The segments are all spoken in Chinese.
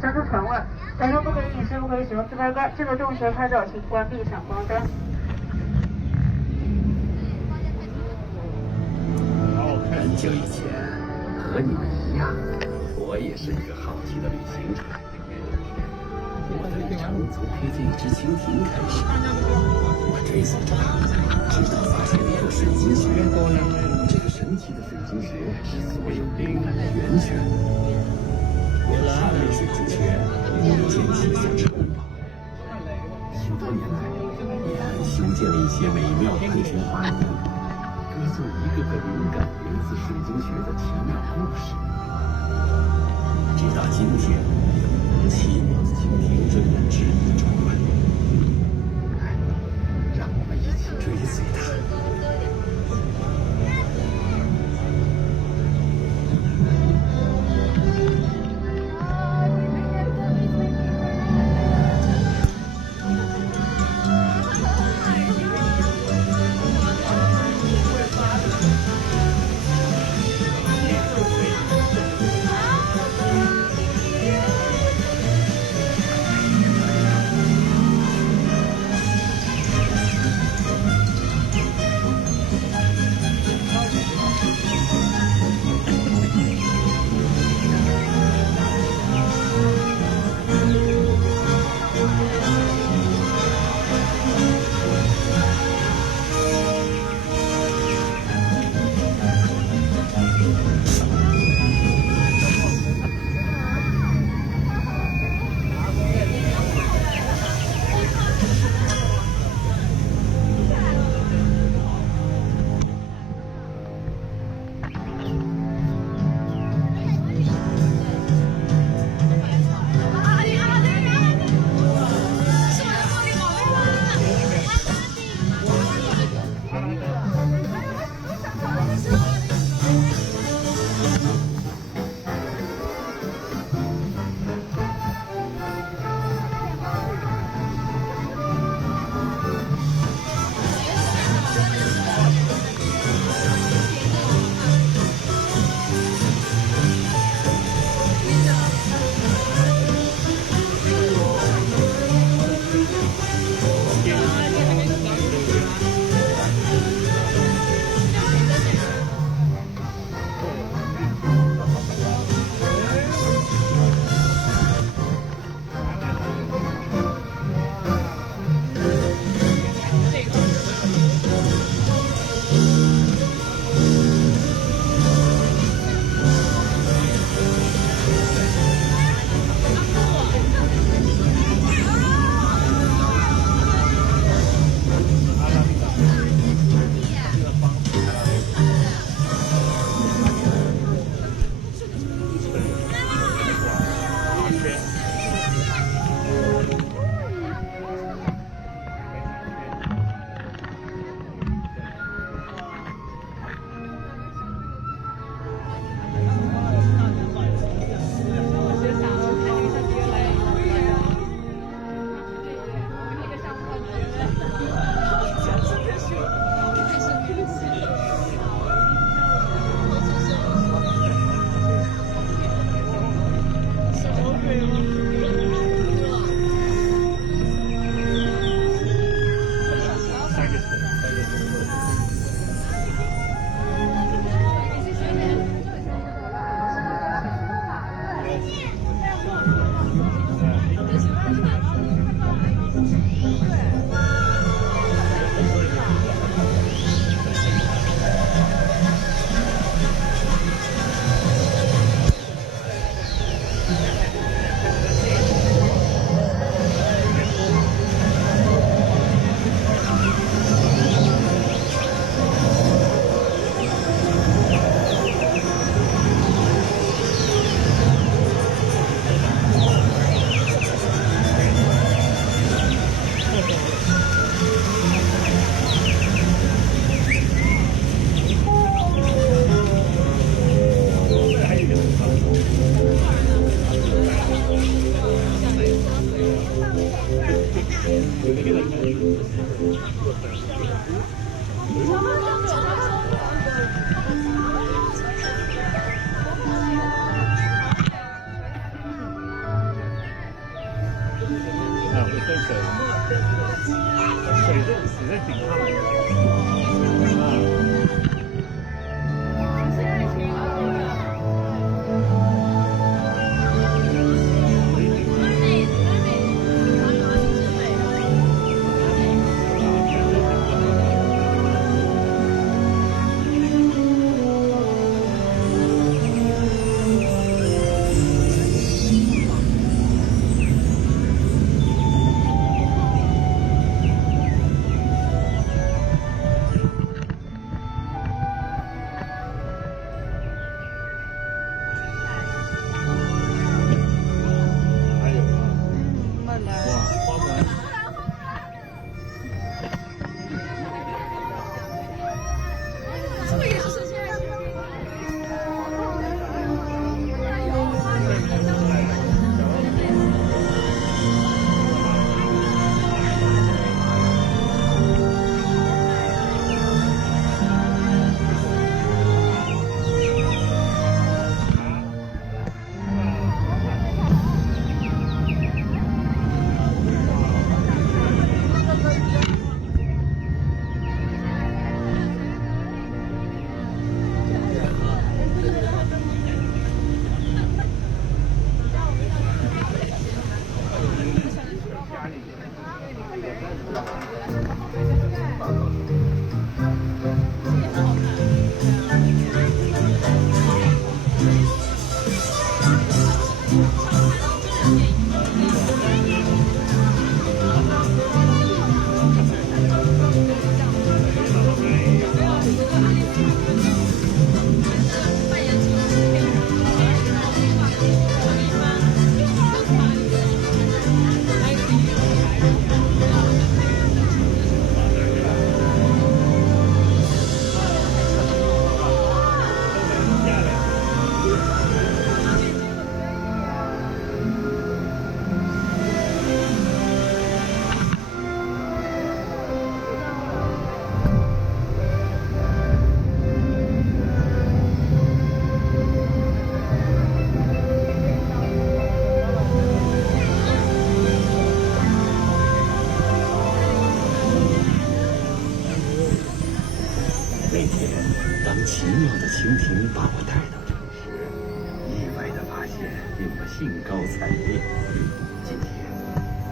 深度沉稳。交通不可以饮食，不可以使用自拍杆。这个洞穴拍照请关闭闪光灯。很久以前，和你们一样，我也是一个好奇的旅行者。我的旅程从瞥见一只蜻蜓开始，我追随着它，直到发现了一个水晶穴。这个神奇的水晶穴是所有灵感的源泉。我上了水晶穴，我捡起一座城堡。许多年来，也还修建了一些美妙的喷泉花园，歌颂一个个灵感源自水晶穴的奇妙故事。直到今天，奇妙的蜻蜓仍然执意转弯。来，让我们一起追随它。水在顶上来。那天，当奇妙的蜻蜓把我带到这里时，意外的发现令我兴高采烈。今天，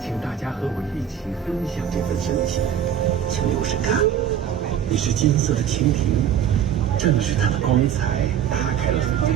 请大家和我一起分享这份神奇。请留神看，那是金色的蜻蜓，正是它的光彩打开了世界。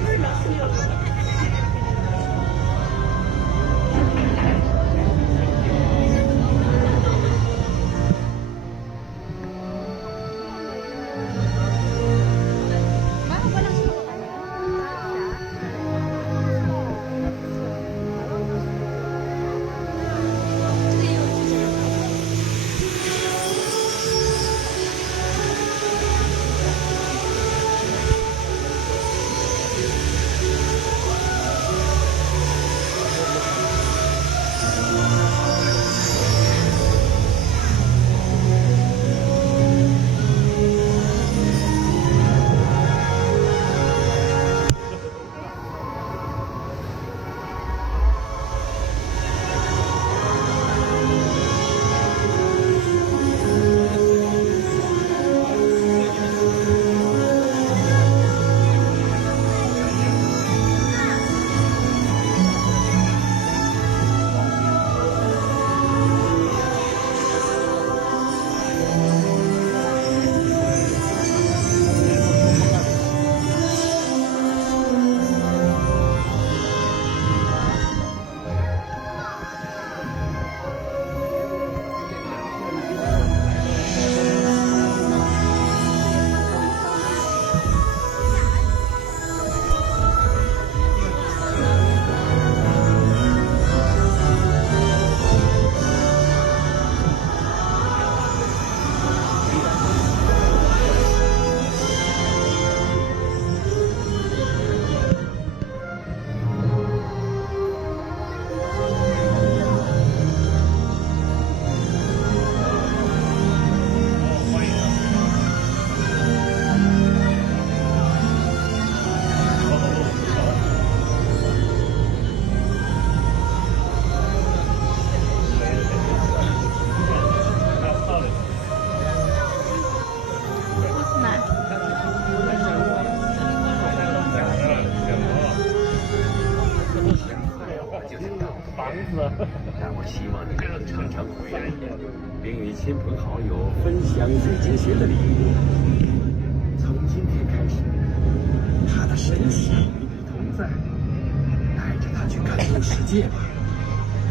房子。但我希望你能常常回来，并与亲朋好友分享最惊喜的礼物。从今天开始，他的神奇与你同在，带着他去感受世界吧，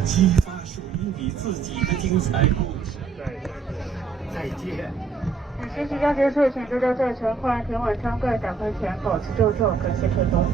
激发属于你自己的精彩故事。再见。本期即将结束，请注意在存款、填满仓盖、打开前保持注重，感谢推动。